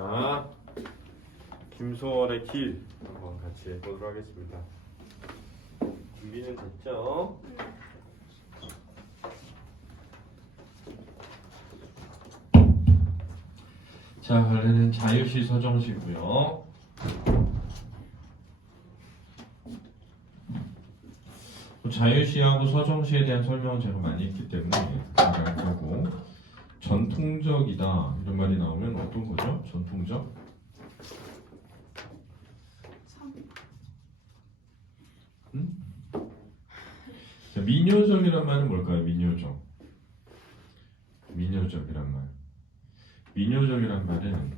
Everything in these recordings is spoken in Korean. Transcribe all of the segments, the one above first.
자, 김소월의 길 한번 같이 해보도록 하겠습니다. 준비는 됐죠? 자, 원래는 자유시 서정시고요. 자유시하고 서정시에 대한 설명은 제가 많이 했기 때문에 안 하고, 전통적이다 이런 말이 나오면 어떤 거죠? 전통적? 자, 민요적이란 말은 뭘까요? 민요적. 민요적이란 말. 민요적이란 말은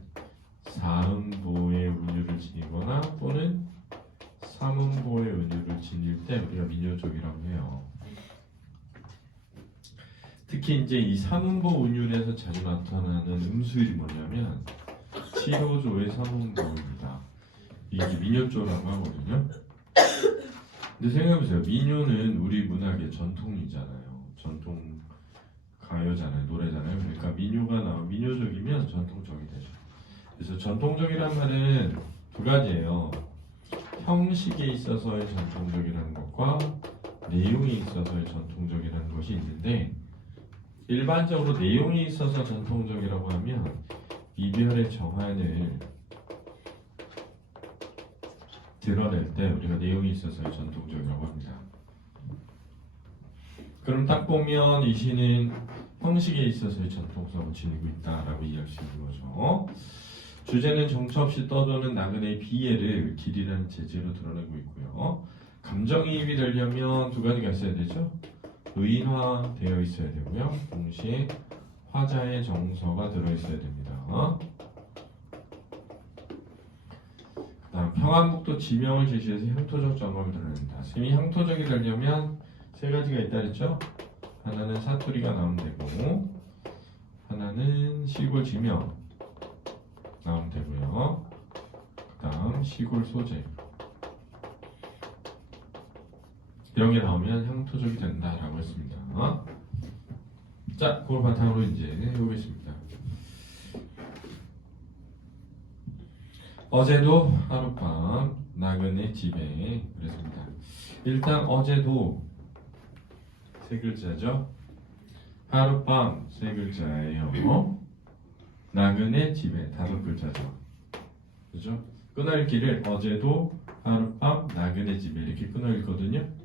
사음보의 운율을 지니거나 또는 삼음보의 운율을 지닐 때 우리가 민요적이라고 해요. 특히 이제 이 삼음보 운율에서 자주 나타나는 음수율이 뭐냐면 7호조의 삼음보입니다. 이게 민요조라고 하거든요. 근데 생각해보세요. 민요는 우리 문학의 전통이잖아요. 전통 가요잖아요. 노래잖아요. 그러니까 민요가 나오면 민요적이면 전통적이 되죠. 그래서 전통적이란 말은 두 가지예요. 형식에 있어서의 전통적이라는 것과 내용에 있어서의 전통적이라는 것이 있는데, 일반적으로 내용이 있어서 전통적이라고 하면 이별의 정한을 드러낼 때 우리가 내용이 있어서의 전통적이라고 합니다. 그럼 딱 보면 이 시는 형식에 있어서의 전통성을 지니고 있다라고 이해할 수 있는 거죠. 주제는 정처 없이 떠도는 나그네의 비애를 길이라는 재질로 드러내고 있고요. 감정이입이 되려면 두 가지가 있어야 되죠. 의인화되어 있어야 되고요. 동시에 화자의 정서가 들어있어야 됩니다. 그다음 평안북도 지명을 제시해서 향토적 정감을 드러낸다. 이 향토적이 되려면 세 가지가 있다 그랬죠. 하나는 사투리가 나오면 되고, 하나는 시골 지명 나오면 되고요. 그다음 시골 소재 이런 게 나오면 향토적이 된다라고 했습니다. 자, 그걸 바탕으로 이제 해보겠습니다. 어제도 하룻밤 나그네 집에 그랬습니다. 일단 어제도 세 글자죠. 하룻밤 세 글자예요. 나그네 집에 다섯 글자죠. 그죠? 끊어읽기를 어제도 하룻밤 나그네 집에 이렇게 끊어읽거든요.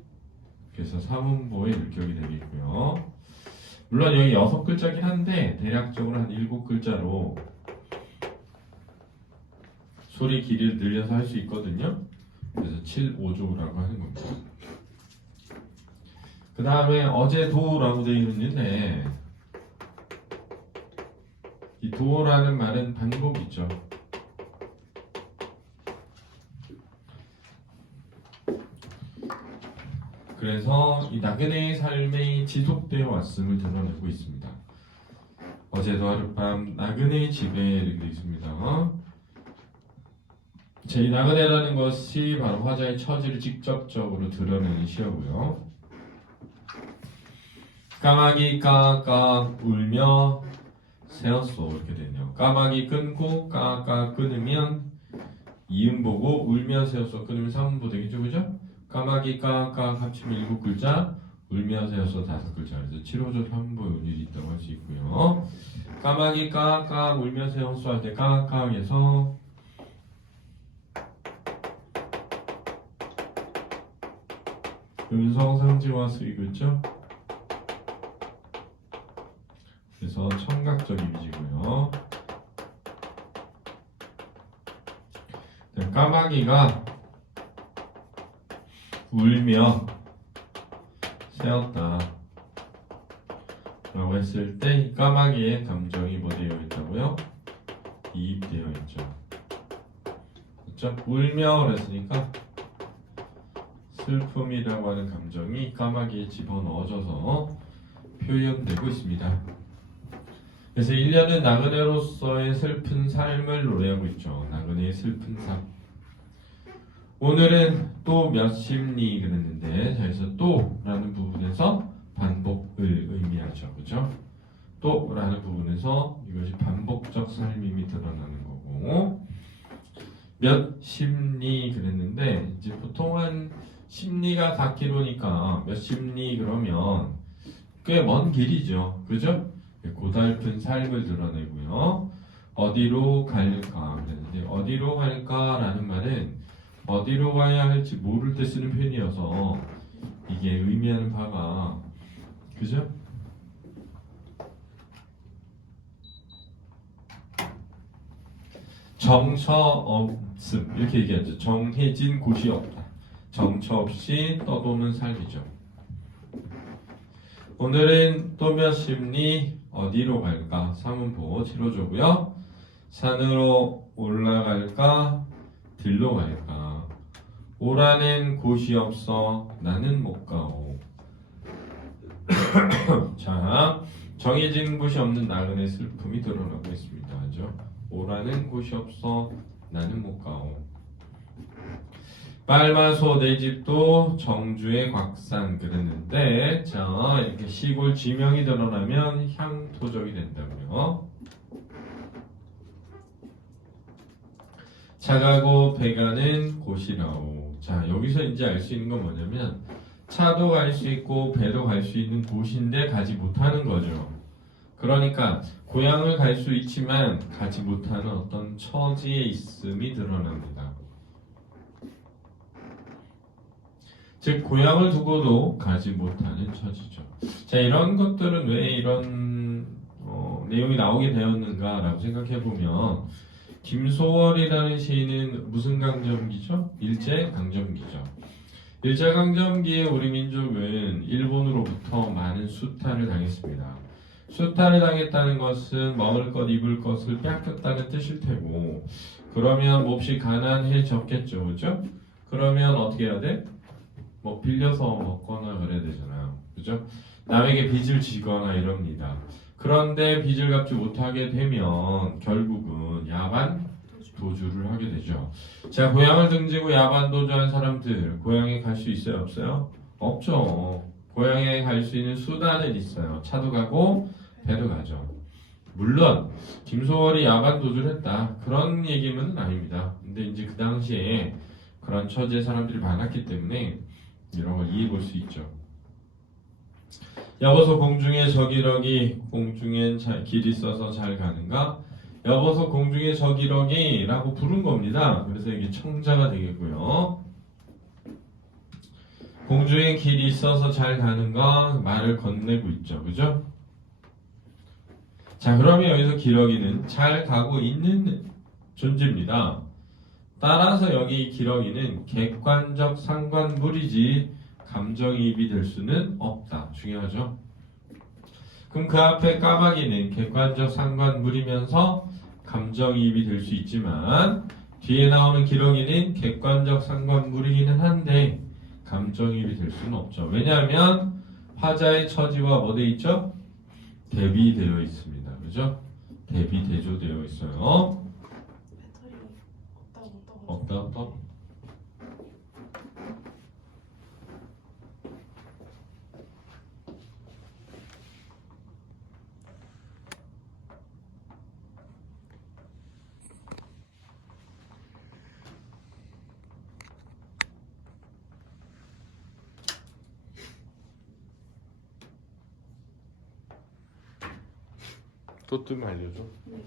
그래서 삼음보의 율격이 되겠고요. 물론 여기 6글자긴 한데 대략적으로 한 7글자로 소리 길이를 늘려서 할 수 있거든요. 그래서 7, 5조라고 하는 겁니다. 그 다음에 어제도라고 되어 있는데, 이 도라는 말은 반복이죠. 그래서 이 나그네의 삶이 지속되어 왔음을 드러내고 있습니다. 어제도 하룻밤 나그네의 집에 이렇게 되어 있습니다. 이 나그네라는 것이 바로 화자의 처지를 직접적으로 드러내는 시어고요. 까마귀 까까 울며 새었소 이렇게 되네요. 까마귀 끊고 까까 끊으면 이음보고 울며 새었소 끊으면 삼음보 되겠죠, 그죠? 까마귀 까까 합치면 7글자, 울며 새었소 5글자. 그래서 7호조 3음보의 운율이 있다고 할 수 있고요. 까마귀 까까 울며 새었소 할 때 까까에서 음성상지와 수익을죠. 그래서 청각적 이미지고요. 까마귀가 울며 새었다 라고 했을 때 이 까마귀의 감정이 뭐 되어 있다고요? 이입되어 있죠. 그렇죠? 울며 그랬으니까 슬픔이라고 하는 감정이 까마귀에 집어넣어져서 표현되고 있습니다. 그래서 1년은 나그네로서의 슬픈 삶을 노래하고 있죠. 나그네의 슬픈 삶. 오늘은 또 몇십리 그랬는데, 그래서 또라는 부분에서 반복을 의미하죠. 그죠? 또라는 부분에서 이것이 반복적 삶임이 드러나는 거고, 되고 몇 십리 그랬는데 이제 보통은 10리가 4km니까 몇 십리 그러면 꽤 먼 길이죠. 그죠? 고달픈 삶을 드러내고요. 어디로 갈까 그랬는데 어디로 갈까라는 말은 어디로 가야 할지 모를 때 쓰는 표현이어서 이게 의미하는 바가 그죠? 정처 없음 이렇게 얘기하죠. 정해진 곳이 없다. 정처 없이 떠도는 삶이죠. 오늘은 또 몇 십리 어디로 갈까? 사문보 치러주고요. 산으로 올라갈까? 들로 갈까? 오라는 곳이 없어 나는 못 가오. 자, 정해진 곳이 없는 나그네 슬픔이 드러나고 있습니다. 그죠? 오라는 곳이 없어 나는 못 가오. 빨마소 내 집도 정주의 곽산 그랬는데 자 이렇게 시골 지명이 드러나면 향토적이 된다고요. 차가고 배가는 곳이라오. 자 여기서 이제 알 수 있는 건 뭐냐면 차도 갈 수 있고 배도 갈 수 있는 곳인데 가지 못하는 거죠. 그러니까 고향을 갈 수 있지만 가지 못하는 어떤 처지에 있음이 드러납니다. 즉 고향을 두고도 가지 못하는 처지죠. 자 이런 것들은 왜 이런 내용이 나오게 되었는가라고 생각해 보면 김소월이라는 시인은 무슨 강점기죠? 일제강점기죠. 일제강점기에 우리 민족은 일본으로부터 많은 수탈을 당했습니다. 수탈을 당했다는 것은 먹을 것 입을 것을 빼앗겼다는 뜻일 테고 그러면 몹시 가난해졌겠죠, 그죠? 그러면 어떻게 해야 돼? 뭐 빌려서 먹거나 그래야 되잖아요. 그죠? 남에게 빚을 지거나 이럽니다. 그런데 빚을 갚지 못하게 되면 결국은 야반 도주를 하게 되죠. 자, 고향을 등지고 야반 도주한 사람들 고향에 갈 수 있어요? 없어요? 없죠. 고향에 갈 수 있는 수단은 있어요. 차도 가고 배도 가죠. 물론 김소월이 야반 도주를 했다. 그런 얘기는 아닙니다. 근데 이제 그 당시에 그런 처지의 사람들이 많았기 때문에 이런 걸 이해해 볼 수 있죠. 여보서 공중에 저기러기 공중엔 길 있어서 잘 가는가? 여보서 공중에 저기러기 라고 부른 겁니다. 그래서 이게 청자가 되겠고요. 공중에 길이 있어서 잘 가는가? 말을 건네고 있죠. 그죠? 자 그러면 여기서 기러기는 잘 가고 있는 존재입니다. 따라서 여기 기러기는 객관적 상관물이지 감정이입이 될 수는 없다. 중요하죠. 그럼 그 앞에 까마귀는 객관적 상관물이면서 감정이입이 될 수 있지만 뒤에 나오는 기러기는 객관적 상관물이기는 한데 감정이입이 될 수는 없죠. 왜냐하면 화자의 처지와 뭐 되어 있죠? 대비되어 있습니다. 그죠? 대비 대조되어 있어요. 없다. 또 뜨면 알려줘. 네.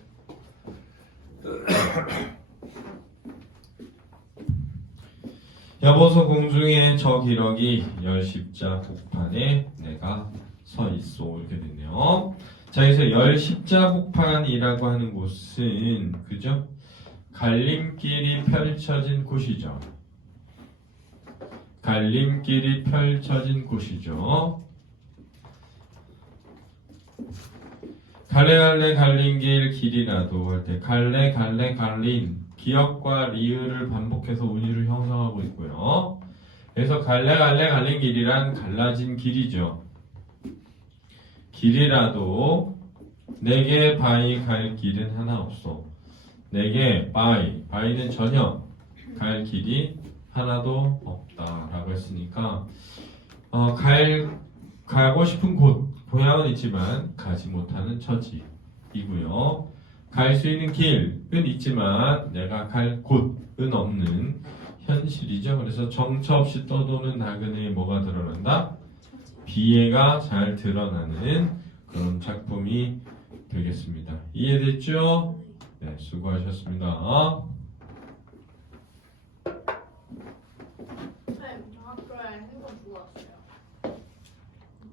여보서 공중에 저 기러기 열십자 복판에 내가 서 있소 이렇게 됐네요. 자 여기서 열십자 복판이라고 하는 곳은 그죠? 갈림길이 펼쳐진 곳이죠. 갈림길이 펼쳐진 곳이죠. 갈래갈래 갈린 길이라도 할 때 갈래 갈린 기역과 리을을 반복해서 운율을 형성하고 있고요. 그래서 갈래 갈린 길이란 갈라진 길이죠. 길이라도 내게 바위 갈 길은 하나 없어. 내게 바위는 전혀 갈 길이 하나도 없다라고 했으니까 가고 싶은 곳 고향은 있지만 가지 못하는 처지이고요. 갈 수 있는 길은 있지만 내가 갈 곳은 없는 현실이죠. 그래서 정처 없이 떠도는 나그네의 뭐가 드러난다? 비애가 잘 드러나는 그런 작품이 되겠습니다. 이해됐죠? 네, 수고하셨습니다.